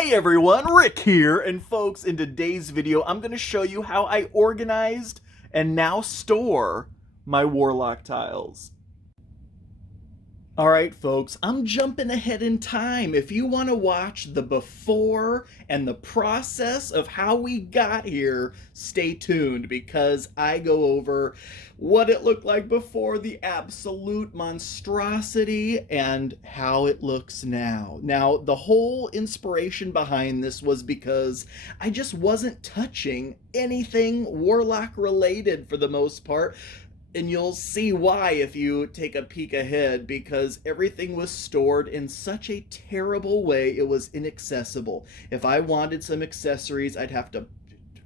Hey everyone, Rick here, and folks, in today's video I'm going to show you how I organized and now store my WarLock tiles. Alright folks, I'm jumping ahead in time. If you want to watch the before and the process of how we got here, stay tuned because I go over what it looked like before, the absolute monstrosity, and how it looks now. Now, the whole inspiration behind this was because I just wasn't touching anything WarLock related for the most part. And you'll see why if you take a peek ahead, because everything was stored in such a terrible way it was inaccessible. If I wanted some accessories, I'd have to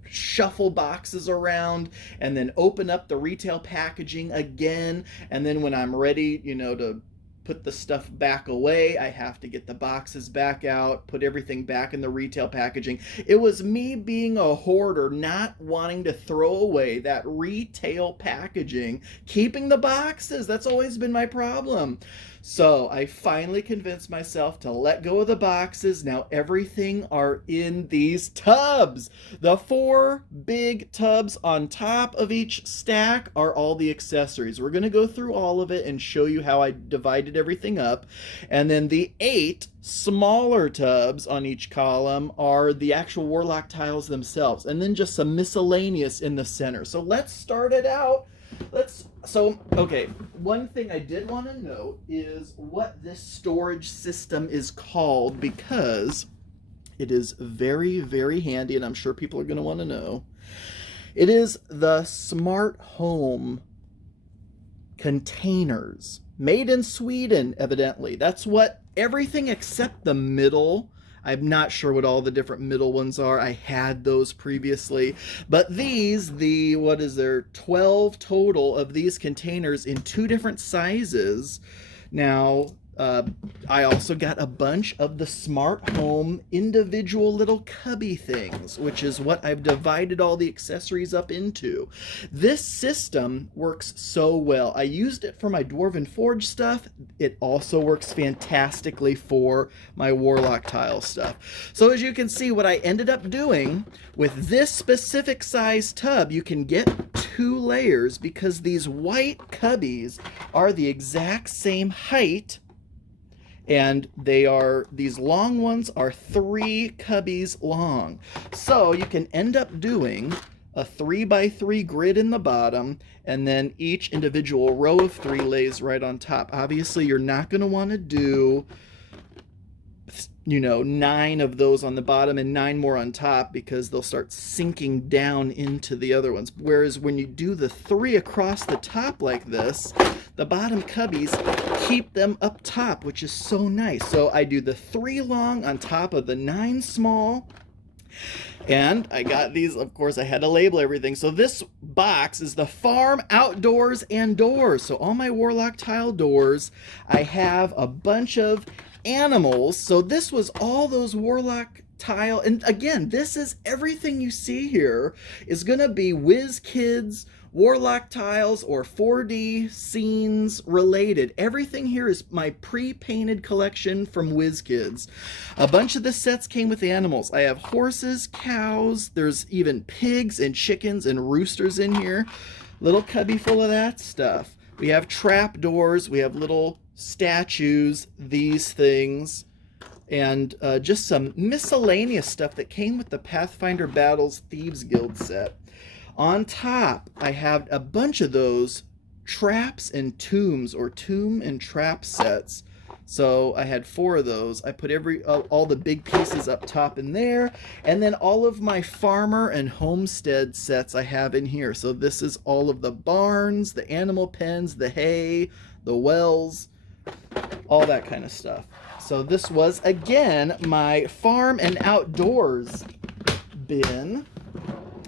shuffle boxes around and then open up the retail packaging again, and then when I'm ready, to put the stuff back away, I have to get the boxes back out, put everything back in the retail packaging. It was me being a hoarder, not wanting to throw away that retail packaging, keeping the boxes. That's always been my problem. So I finally convinced myself to let go of the boxes. Now everything are in these tubs. The 4 big tubs on top of each stack are all the accessories. We're going to go through all of it and show you how I divided everything up. And then the 8 smaller tubs on each column are the actual WarLock tiles themselves. And then just some miscellaneous in the center. So let's start it out. Okay, one thing I did want to note is what this storage system is called, because it is very, very handy, and I'm sure people are going to want to know. It is the Smart Home containers, made in Sweden, evidently. That's what everything except the middle. I'm not sure what all the different middle ones are. I had those previously. But these, 12 total of these containers in 2 different sizes. Now, I also got a bunch of the Smart Home individual little cubby things, which is what I've divided all the accessories up into. This system works so well. I used it for my Dwarven Forge stuff. It also works fantastically for my WarLock tile stuff. So as you can see, what I ended up doing with this specific size tub, you can get 2 layers because these white cubbies are the exact same height. And these long ones are 3 cubbies long. So you can end up doing a 3x3 grid in the bottom, and then each individual row of 3 lays right on top. Obviously, you're not going to want to do 9 of those on the bottom and 9 more on top, because they'll start sinking down into the other ones. Whereas when you do the 3 across the top like this, the bottom cubbies keep them up top, which is so nice. So I do the 3 long on top of the 9 small. And I got these, of course, I had to label everything. So this box is the farm, outdoors, and doors. So all my WarLock tile doors, I have a bunch of animals. So this was all those WarLock tile. And again, this is everything you see here is going to be WizKids WarLock tiles or 4D scenes related. Everything here is my pre-painted collection from WizKids. A bunch of the sets came with animals. I have horses, cows, there's even pigs and chickens and roosters in here. Little cubby full of that stuff. We have trap doors, we have little statues, these things, and just some miscellaneous stuff that came with the Pathfinder Battles Thieves Guild set. On top, I have a bunch of those traps and tombs, or tomb and trap sets. So I had 4 of those. I put all the big pieces up top in there, and then all of my farmer and homestead sets I have in here. So this is all of the barns, the animal pens, the hay, the wells, all that kind of stuff. So this was, again, my farm and outdoors bin.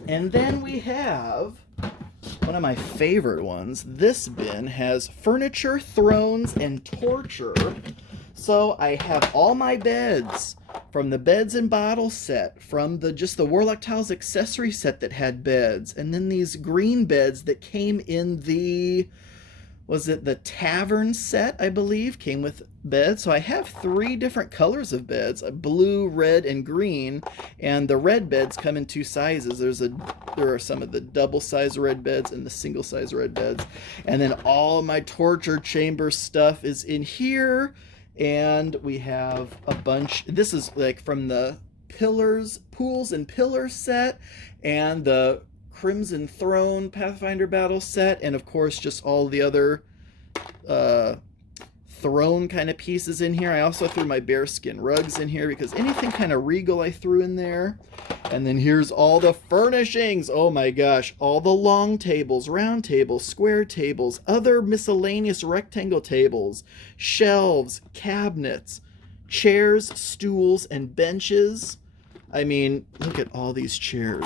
And then we have one of my favorite ones. This bin has furniture, thrones, and torture. So I have all my beds, from the beds and bottle set, from just the WarLock Tiles accessory set that had beds, and then these green beds that came in the was it the Tavern set, I believe, came with beds. So I have 3 different colors of beds, blue, red, and green. And the red beds come in 2 sizes. There are some of the double size red beds and the single size red beds. And then all my torture chamber stuff is in here. And we have a bunch. This is like from the Pools and Pillars set and the Crimson Throne Pathfinder battle set, and of course just all the other throne kind of pieces in here. I also threw my bearskin rugs in here because anything kind of regal I threw in there. And then here's all the furnishings. Oh my gosh, all the long tables, round tables, square tables, other miscellaneous rectangle tables, shelves, cabinets, chairs, stools, and benches. I mean, look at all these chairs.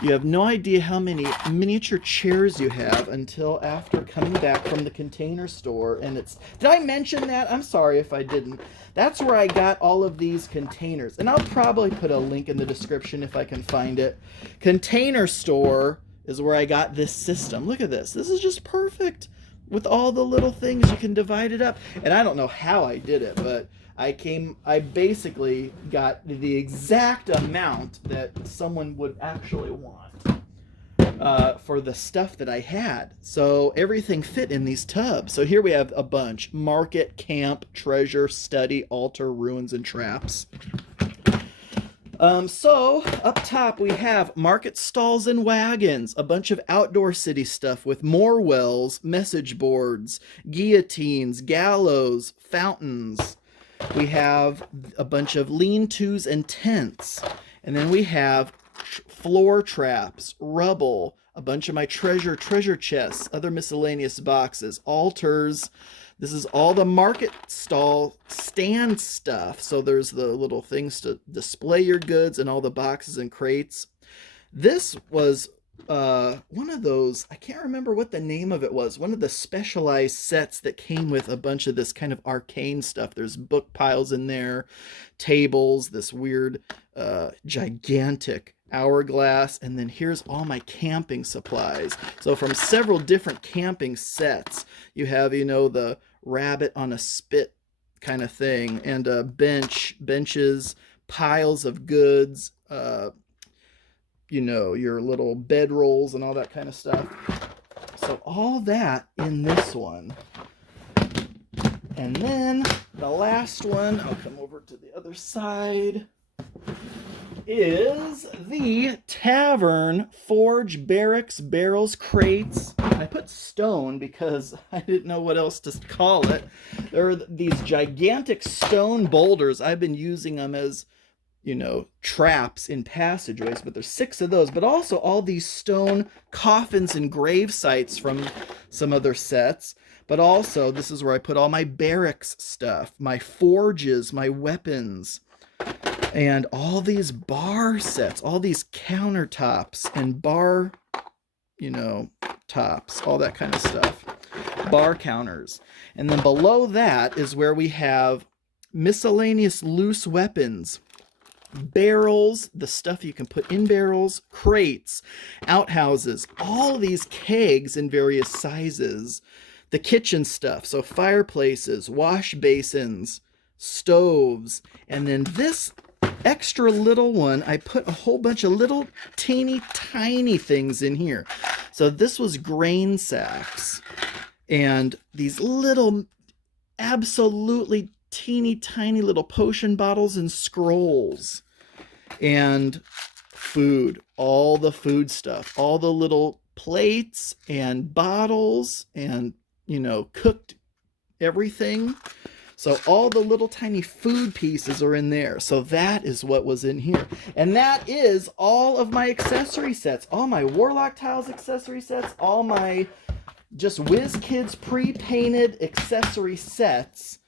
You have no idea how many miniature chairs you have until after coming back from the Container Store. And did I mention that? I'm sorry if I didn't. That's where I got all of these containers. And I'll probably put a link in the description if I can find it. Container Store is where I got this system. Look at this. This is just perfect. With all the little things, you can divide it up. And I don't know how I did it, but I basically got the exact amount that someone would actually want for the stuff that I had. So everything fit in these tubs. So here we have a bunch: market, camp, treasure, study, altar, ruins, and traps. So up top we have market stalls and wagons, a bunch of outdoor city stuff with more wells, message boards, guillotines, gallows, fountains. We have a bunch of lean-tos and tents. And then we have floor traps, rubble, a bunch of my treasure chests, other miscellaneous boxes, altars. This is all the market stall stand stuff. So there's the little things to display your goods and all the boxes and crates. This was one of those, I can't remember what the name of it was, one of the specialized sets that came with a bunch of this kind of arcane stuff. There's book piles in there, tables, this weird gigantic hourglass, and then here's all my camping supplies. So from several different camping sets, you have, the rabbit on a spit kind of thing, and benches, piles of goods, your little bedrolls and all that kind of stuff. So all that in this one. And then the last one, I'll come over to the other side, is the Tavern Forge Barracks Barrels Crates. I put stone because I didn't know what else to call it. There are these gigantic stone boulders. I've been using them as traps in passageways, but there's 6 of those, but also all these stone coffins and grave sites from some other sets. But also, this is where I put all my barracks stuff, my forges, my weapons, and all these bar sets, all these countertops and bar, tops, all that kind of stuff, bar counters. And then below that is where we have miscellaneous loose weapons, barrels, the stuff you can put in barrels, crates, outhouses, all these kegs in various sizes, the kitchen stuff, so fireplaces, wash basins, stoves, and then this extra little one, I put a whole bunch of little teeny tiny things in here. So this was grain sacks, and these little absolutely teeny tiny little potion bottles and scrolls, and food, all the food stuff, all the little plates and bottles and cooked everything. So all the little tiny food pieces are in there. So that is what was in here. And that is all of my accessory sets, all my WarLock Tiles accessory sets, all my just WizKids pre-painted accessory sets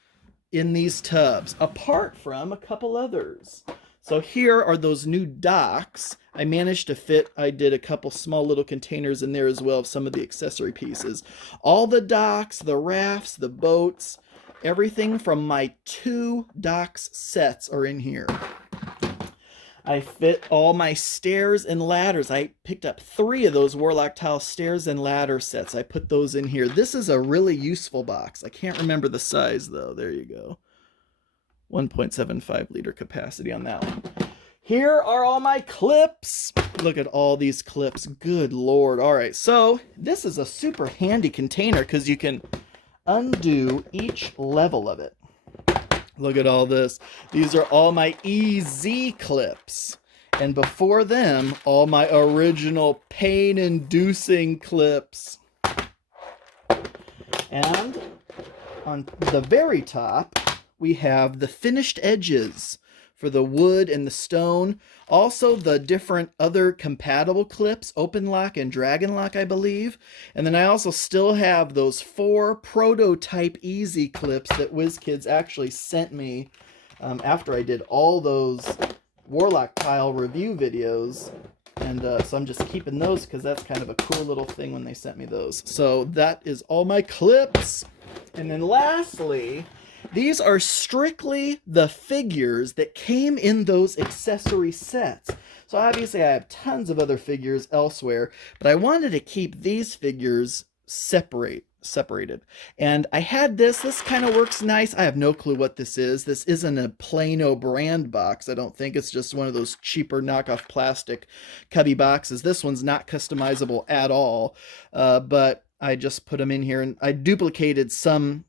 in these tubs, apart from a couple others. So here are those new docks. I managed to fit, I did a couple small little containers in there as well of some of the accessory pieces. All the docks, the rafts, the boats, everything from my 2 docks sets are in here. I fit all my stairs and ladders. I picked up 3 of those WarLock Tile stairs and ladder sets. I put those in here. This is a really useful box. I can't remember the size though. There you go. 1.75 liter capacity on that one. Here are all my clips. Look at all these clips. Good Lord. All right, so this is a super handy container because you can undo each level of it. Look at all this. These are all my EZ clips. And before them, all my original pain-inducing clips. And on the very top, we have the finished edges for the wood and the stone. Also the different other compatible clips, open lock and dragon lock, I believe. And then I also still have those 4 prototype easy clips that WizKids actually sent me after I did all those WarLock Tile review videos. And so I'm just keeping those because that's kind of a cool little thing when they sent me those. So that is all my clips. And then lastly, these are strictly the figures that came in those accessory sets. So obviously I have tons of other figures elsewhere, but I wanted to keep these figures separated. And I had this kind of works nice. I have no clue what this is. This isn't a Plano brand box. I don't think. It's just one of those cheaper knockoff plastic cubby boxes. This one's not customizable at all, but I just put them in here, and I duplicated some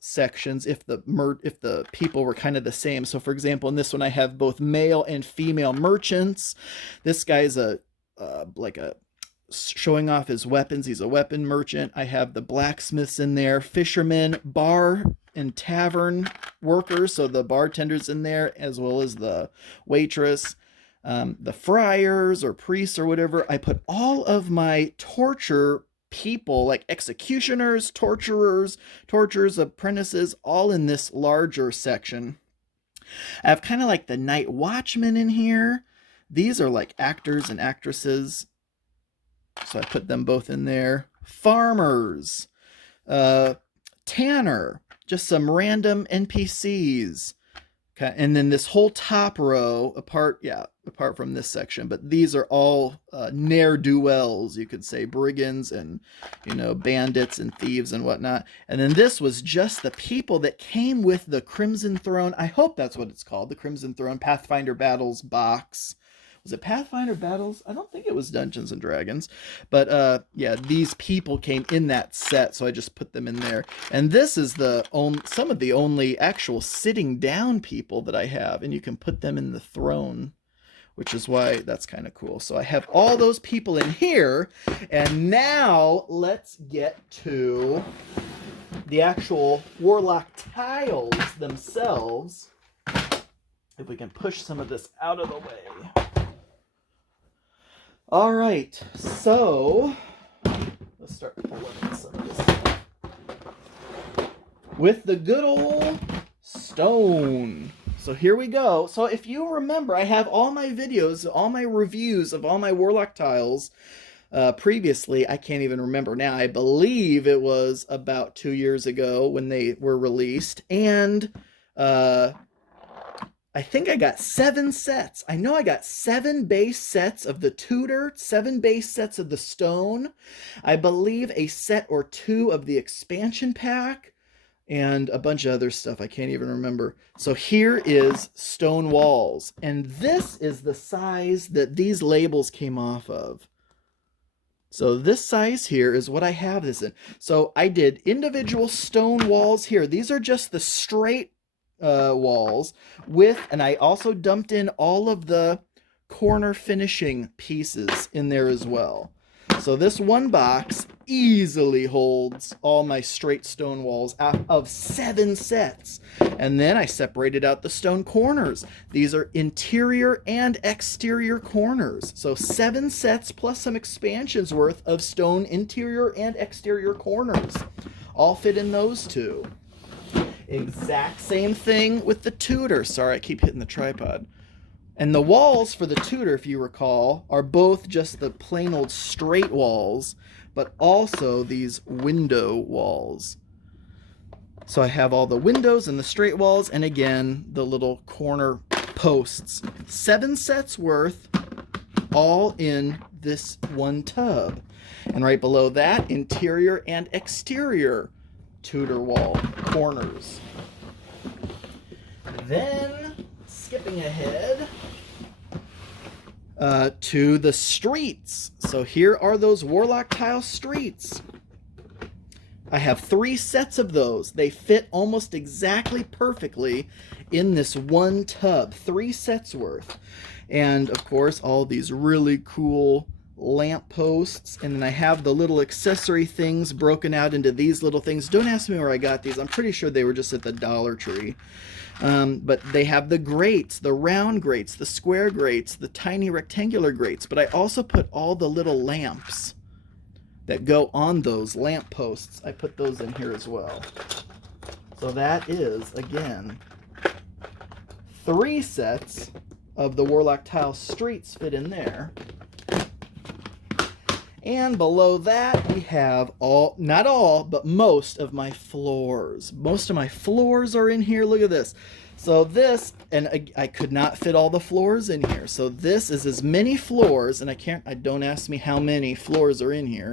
sections if the people were kind of the same. So for example, in this one I have both male and female merchants. This guy's like a showing off his weapons. He's a weapon merchant. I have the blacksmiths in there, fishermen, bar and tavern workers, so the bartenders in there, as well as the waitress, the friars or priests or whatever. I put all of my torture people, like executioners, torturers, apprentices, all in this larger section. I have kind of like the night watchmen in here. These are like actors and actresses, so I put them both in there. Farmers, tanner, just some random NPCs. Okay, and then this whole top row, apart from this section, but these are all ne'er-do-wells, you could say, brigands and, bandits and thieves and whatnot. And then this was just the people that came with the Crimson Throne. I hope that's what it's called, the Crimson Throne Pathfinder Battles box. Was it Pathfinder Battles? I don't think it was Dungeons and Dragons. But yeah, these people came in that set, so I just put them in there. And this is some of the only actual sitting down people that I have, and you can put them in the throne, which is why that's kind of cool. So I have all those people in here, and now let's get to the actual WarLock Tiles themselves. If we can push some of this out of the way. All right, so let's start pulling some of this stuff. With the good old stone. So here we go. So if you remember, I have all my videos, all my reviews of all my WarLock Tiles previously. I can't even remember now. I believe it was about 2 years ago when they were released. And I think I got 7 sets. I know I got 7 base sets of the Tudor, 7 base sets of the stone. I believe a set or 2 of the expansion pack, and a bunch of other stuff I can't even remember. So here is stone walls, and this is the size that these labels came off of. So this size here is what I have this in. So I did individual stone walls here. These are just the straight walls and I also dumped in all of the corner finishing pieces in there as well. So this one box easily holds all my straight stone walls out of 7 sets. And then I separated out the stone corners. These are interior and exterior corners. So 7 sets plus some expansions worth of stone interior and exterior corners. All fit in those 2. Exact same thing with the Tudor. Sorry, I keep hitting the tripod. And the walls for the Tudor, if you recall, are both just the plain old straight walls, but also these window walls. So I have all the windows and the straight walls, and again, the little corner posts. 7 sets worth, all in this one tub. And right below that, interior and exterior Tudor wall corners. Then, skipping ahead to the streets. So here are those WarLock Tile streets. I have 3 sets of those. They fit almost exactly perfectly in this one tub. 3 sets worth. And of course, all these really cool lamp posts. And then I have the little accessory things broken out into these little things. Don't ask me where I got these. I'm pretty sure they were just at the Dollar Tree. But they have the grates, the round grates, the square grates, the tiny rectangular grates. But I also put all the little lamps that go on those lamp posts. I put those in here as well. So that is, again, 3 sets of the WarLock Tile streets fit in there. And below that, we have all, not all, but most of my floors. Most of my floors are in here. Look at this. So this, and I could not fit all the floors in here. So this is as many floors, and don't ask me how many floors are in here,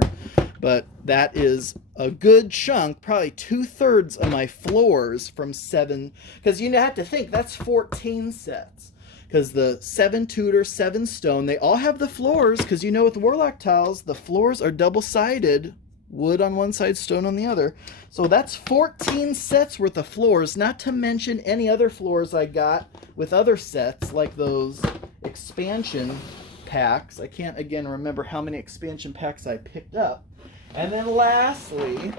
but that is a good chunk, probably 2/3 of my floors from 7, because you have to think that's 14 sets. Because the 7 Tudor, 7 stone, they all have the floors, because with WarLock tiles, the floors are double-sided, wood on one side, stone on the other. So that's 14 sets worth of floors, not to mention any other floors I got with other sets, like those expansion packs. I can't, again, remember how many expansion packs I picked up. And then lastly,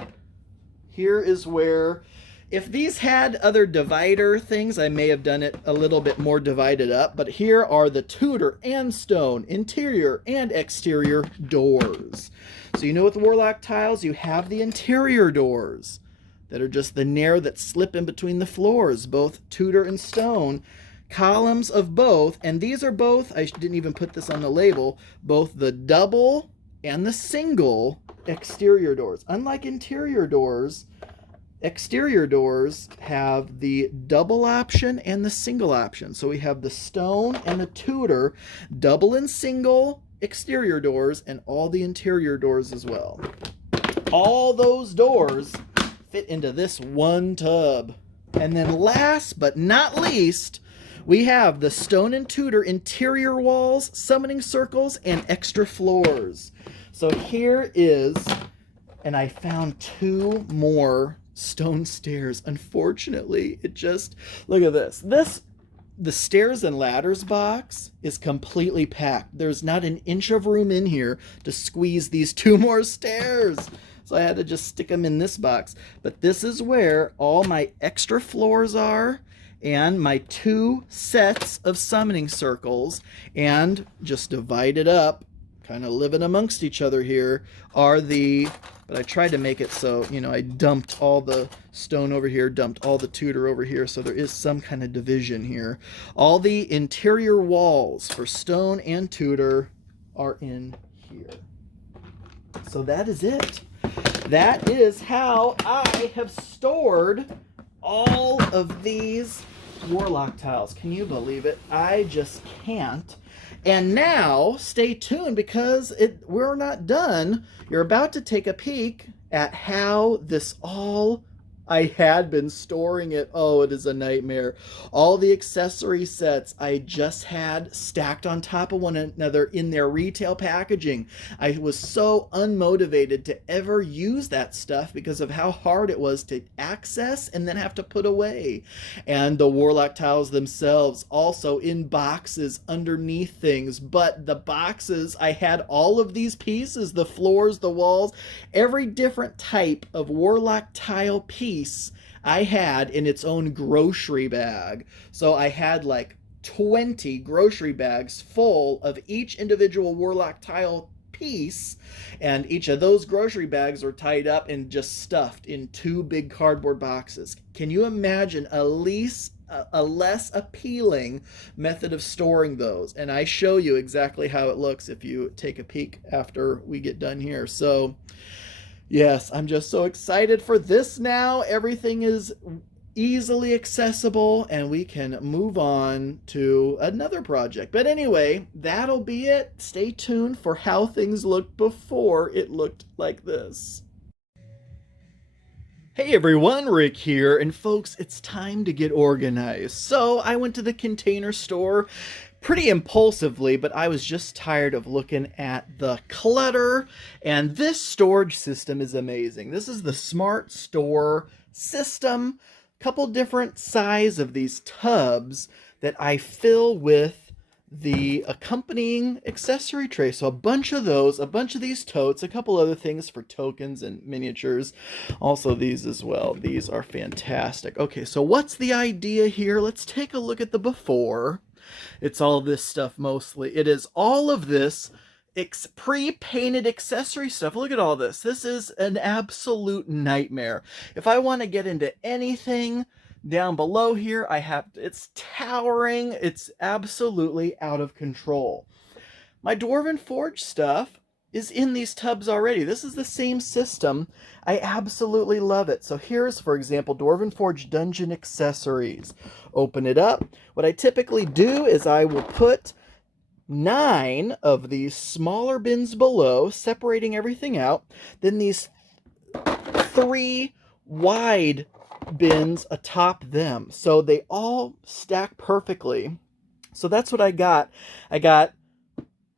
here is where, if these had other divider things, I may have done it a little bit more divided up, but here are the Tudor and stone interior and exterior doors. So with the WarLock tiles, you have the interior doors that are just the nair that slip in between the floors, both Tudor and stone, columns of both, and these are both, I didn't even put this on the label, both the double and the single exterior doors. Unlike interior doors, exterior doors have the double option and the single option. So we have the stone and the Tudor, double and single exterior doors, and all the interior doors as well. All those doors fit into this one tub. And then last but not least, we have the stone and Tudor interior walls, summoning circles, and extra floors. So here is, and I found 2 more stone stairs. Unfortunately, look at this. The stairs and ladders box is completely packed. There's not an inch of room in here to squeeze these 2 more stairs. So I had to just stick them in this box. But this is where all my extra floors are, and my 2 sets of summoning circles, and just divided up, kind of living amongst each other here, are but I tried to make it so, I dumped all the stone over here, dumped all the Tudor over here, so there is some kind of division here. All the interior walls for stone and Tudor are in here. So that is it. That is how I have stored all of these WarLock tiles. Can you believe it? I just can't. And now, stay tuned, because we're not done. You're about to take a peek at how this all, I had been storing it. Oh, it is a nightmare. All the accessory sets I just had stacked on top of one another in their retail packaging. I was so unmotivated to ever use that stuff because of how hard it was to access and then have to put away. And the WarLock tiles themselves also in boxes underneath things. But the boxes, I had all of these pieces, the floors, the walls, every different type of WarLock tile piece I had in its own grocery bag. So I had like 20 grocery bags full of each individual WarLock tile piece, and each of those grocery bags were tied up and just stuffed in 2 big cardboard boxes. Can you imagine a less appealing method of storing those? And I show you exactly how it looks if you take a peek after we get done here. So yes, I'm just so excited for this now. Everything is easily accessible, and we can move on to another project. But anyway, that'll be it. Stay tuned for how things looked before it looked like this. Hey everyone, Rick here, and folks, it's time to get organized. So I went to the Container Store pretty impulsively, but I was just tired of looking at the clutter, and this storage system is amazing. This is the Smart Store system. Couple different size of these tubs that I fill with the accompanying accessory tray. So a bunch of those, a bunch of these totes, a couple other things for tokens and miniatures. Also these as well. These are fantastic. Okay, so what's the idea here? Let's take a look at the before. It's all this stuff mostly. It is all of this pre-painted accessory stuff. Look at all this. This is an absolute nightmare. If I want to get into anything down below here, it's towering. It's absolutely out of control. My Dwarven Forge stuff is in these tubs already. This is the same system. I absolutely love it. So here's, for example, Dwarven Forge Dungeon Accessories. Open it up. What I typically do is I will put 9 of these smaller bins below, separating everything out. Then these 3 wide bins atop them, so they all stack perfectly. So that's what I got. I got,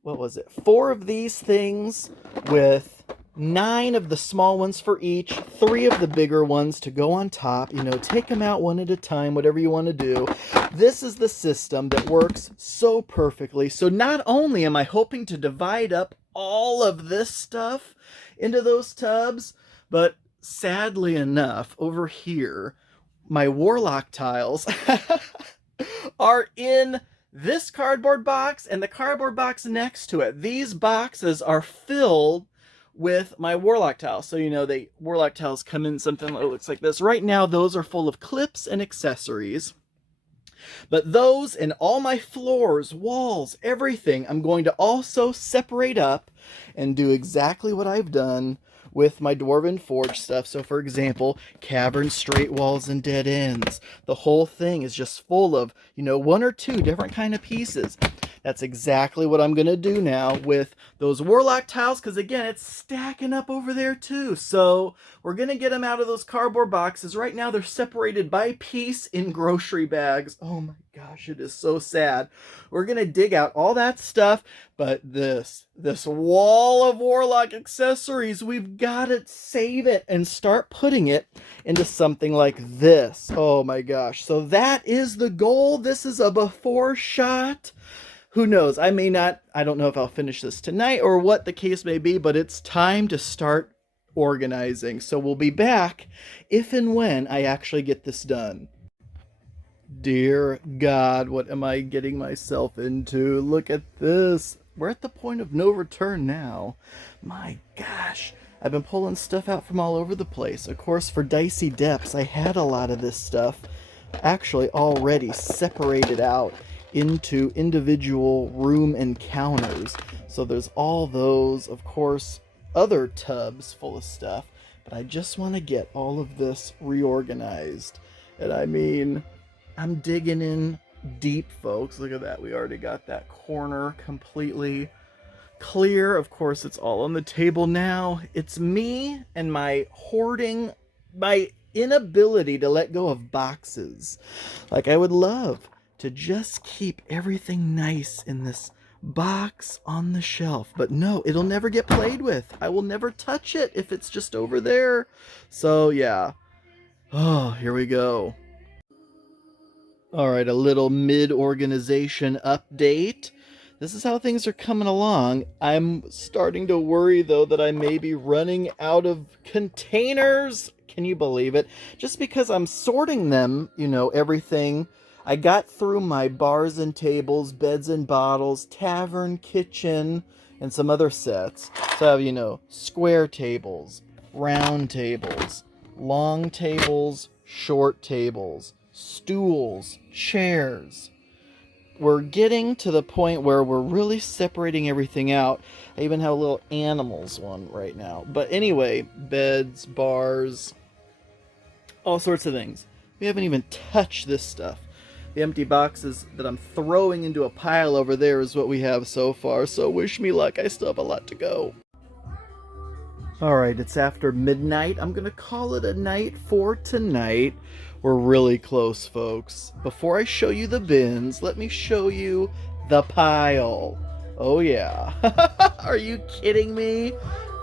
what was it, 4 of these things with 9 of the small ones for each, 3 of the bigger ones to go on top. You know, take them out one at a time, whatever you want to do. This is the system that works so perfectly. So not only am I hoping to divide up all of this stuff into those tubs, but sadly enough, over here, my WarLock tiles are in this cardboard box and the cardboard box next to it. These boxes are filled with my WarLock tiles. So, you know, WarLock tiles come in something that looks like this. Right now, those are full of clips and accessories. But those and all my floors, walls, everything, I'm going to also separate up and do exactly what I've done with my Dwarven Forge stuff. So for example, caverns, straight walls, and dead ends. The whole thing is just full of, you know, 1 or 2 different kind of pieces. That's exactly what I'm going to do now with those WarLock tiles, because again, it's stacking up over there too. So we're going to get them out of those cardboard boxes. Right now they're separated by piece in grocery bags. Oh my gosh, it is so sad. We're going to dig out all that stuff, but this wall of WarLock accessories, we've got to save it and start putting it into something like this. Oh my gosh. So that is the goal. This is a before shot. Who knows? I don't know if I'll finish this tonight or what the case may be, but it's time to start organizing. So we'll be back if and when I actually get this done. Dear God, what am I getting myself into? Look at this. We're at the point of no return now. My gosh. I've been pulling stuff out from all over the place. Of course, for Dicey Depths, I had a lot of this stuff actually already separated out into individual room encounters. So there's all those, of course, other tubs full of stuff. But I just want to get all of this reorganized. And I mean, I'm digging in deep, folks. Look at that. We already got that corner completely clear. Of course, it's all on the table now. It's me and my hoarding, my inability to let go of boxes. Like, I would love to just keep everything nice in this box on the shelf. But no, it'll never get played with. I will never touch it if it's just over there. So, yeah. Oh, here we go. All right, a little mid-organization update. This is how things are coming along. I'm starting to worry, though, that I may be running out of containers. Can you believe it? Just because I'm sorting them, you know, everything. I got through my bars and tables, beds and bottles, tavern, kitchen, and some other sets. So I have, you know, square tables, round tables, long tables, short tables, stools, chairs. We're getting to the point where we're really separating everything out. I even have a little animals one right now. But anyway, beds, bars, all sorts of things. We haven't even touched this stuff. The empty boxes that I'm throwing into a pile over there is what we have so far, so wish me luck. I still have a lot to go. Alright, it's after midnight. I'm going to call it a night for tonight. We're really close, folks. Before I show you the bins, let me show you the pile. Oh yeah. Are you kidding me?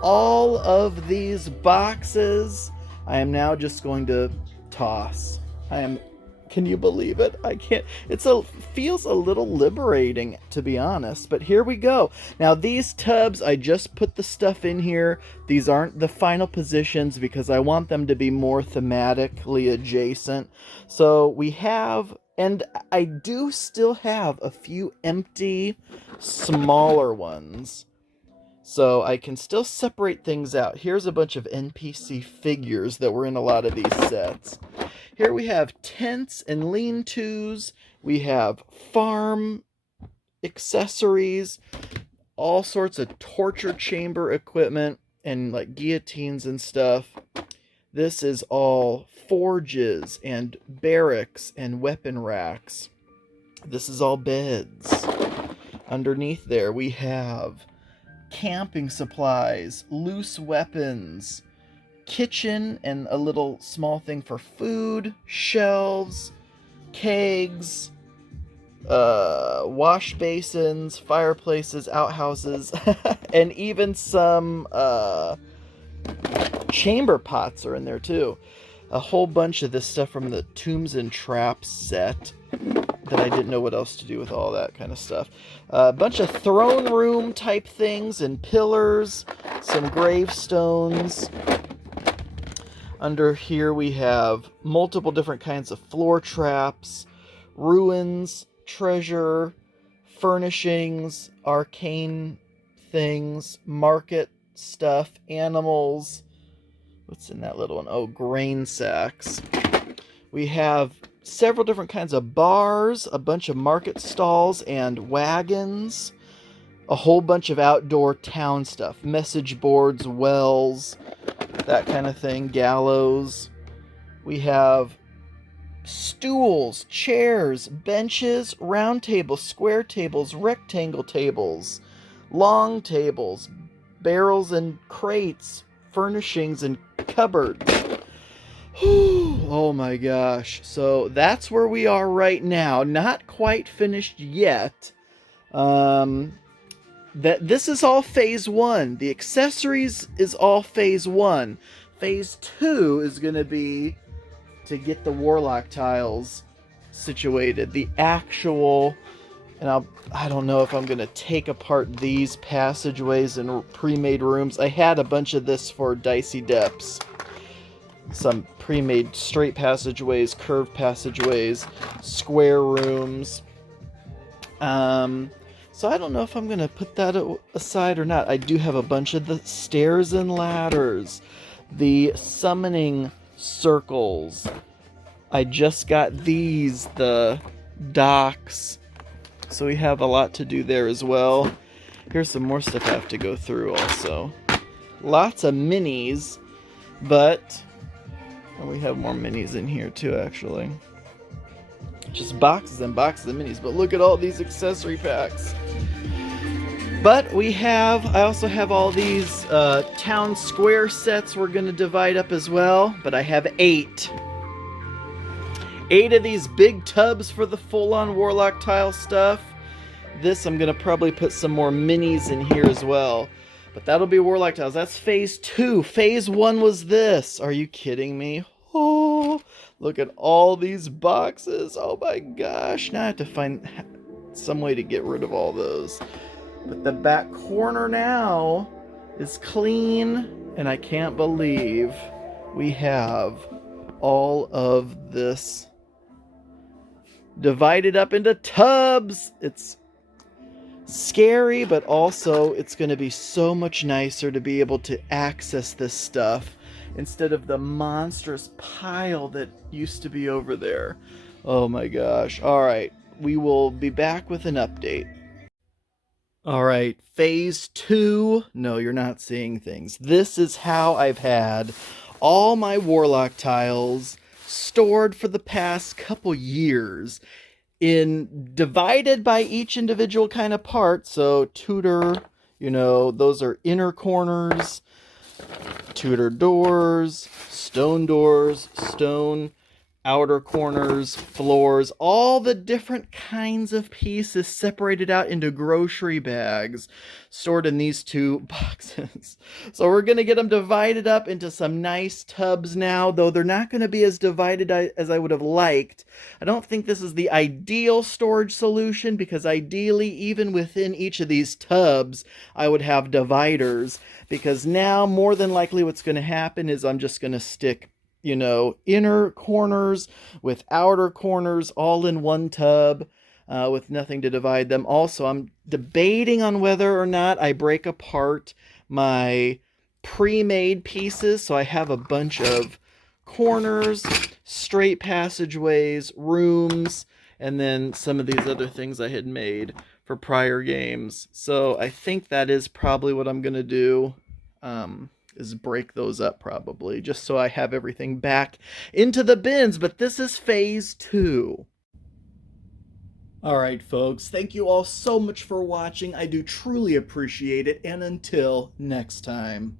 All of these boxes I am now just going to toss. Can you believe it? I can't. Feels a little liberating, to be honest, but here we go. Now these tubs, I just put the stuff in here. These aren't the final positions because I want them to be more thematically adjacent. So we have, and I do still have a few empty, smaller ones. So I can still separate things out. Here's a bunch of NPC figures that were in a lot of these sets. Here we have tents and lean-tos. We have farm accessories, all sorts of torture chamber equipment, and like guillotines and stuff. This is all forges and barracks and weapon racks. This is all beds. Underneath there we have camping supplies, loose weapons, kitchen and a little small thing for food, shelves, kegs, wash basins, fireplaces, outhouses, and even some chamber pots are in there too. A whole bunch of this stuff from the Tombs and Traps set that I didn't know what else to do with all that kind of stuff. A bunch of throne room type things and pillars, some gravestones. Under here we have multiple different kinds of floor traps, ruins, treasure, furnishings, arcane things, market stuff, animals. What's in that little one? Oh, grain sacks. We have several different kinds of bars, a bunch of market stalls and wagons, a whole bunch of outdoor town stuff, message boards, wells, that kind of thing, gallows. We have stools, chairs, benches, round tables, square tables, rectangle tables, long tables, barrels and crates, furnishings and cupboards. Oh my gosh. So that's where we are right now. Not quite finished yet. This is all phase 1. The accessories is all phase 1. Phase 2 is going to be to get the WarLock Tiles situated. The actual, and I don't know if I'm going to take apart these passageways and pre-made rooms. I had a bunch of this for Dicey Depths. Some pre-made straight passageways, curved passageways, square rooms. So I don't know if I'm going to put that aside or not. I do have a bunch of the stairs and ladders, the summoning circles. I just got these, the docks. So we have a lot to do there as well. Here's some more stuff I have to go through also. Lots of minis, but and we have more minis in here too, actually. Just boxes and boxes of minis, but look at all these accessory packs. But I also have all these town square sets we're going to divide up as well, but I have 8. 8 of these big tubs for the full-on WarLock Tile stuff. This, I'm going to probably put some more minis in here as well. But that'll be WarLock Tiles. That's phase 2. Phase 1 was this. Are you kidding me? Oh, look at all these boxes. Oh my gosh. Now I have to find some way to get rid of all those. But the back corner now is clean. And I can't believe we have all of this divided up into tubs. It's scary, but also it's going to be so much nicer to be able to access this stuff instead of the monstrous pile that used to be over there. Oh my gosh. All right, we will be back with an update. All right, phase 2. No, you're not seeing things. This is how I've had all my WarLock tiles stored for the past couple years in divided by each individual kind of part. So Tudor, you know, those are inner corners, Tudor doors, stone outer corners, floors, all the different kinds of pieces separated out into grocery bags, stored in these two boxes. So we're going to get them divided up into some nice tubs now, though they're not going to be as divided as I would have liked. I don't think this is the ideal storage solution, because ideally, even within each of these tubs, I would have dividers, because now more than likely what's going to happen is I'm just going to stick, you know, inner corners with outer corners all in one tub with nothing to divide them. Also, I'm debating on whether or not I break apart my pre-made pieces. So I have a bunch of corners, straight passageways, rooms, and then some of these other things I had made for prior games. So I think that is probably what I'm going to do. Is break those up probably, just so I have everything back into the bins. But this is phase 2. All right, folks, thank you all so much for watching. I do truly appreciate it, and until next time.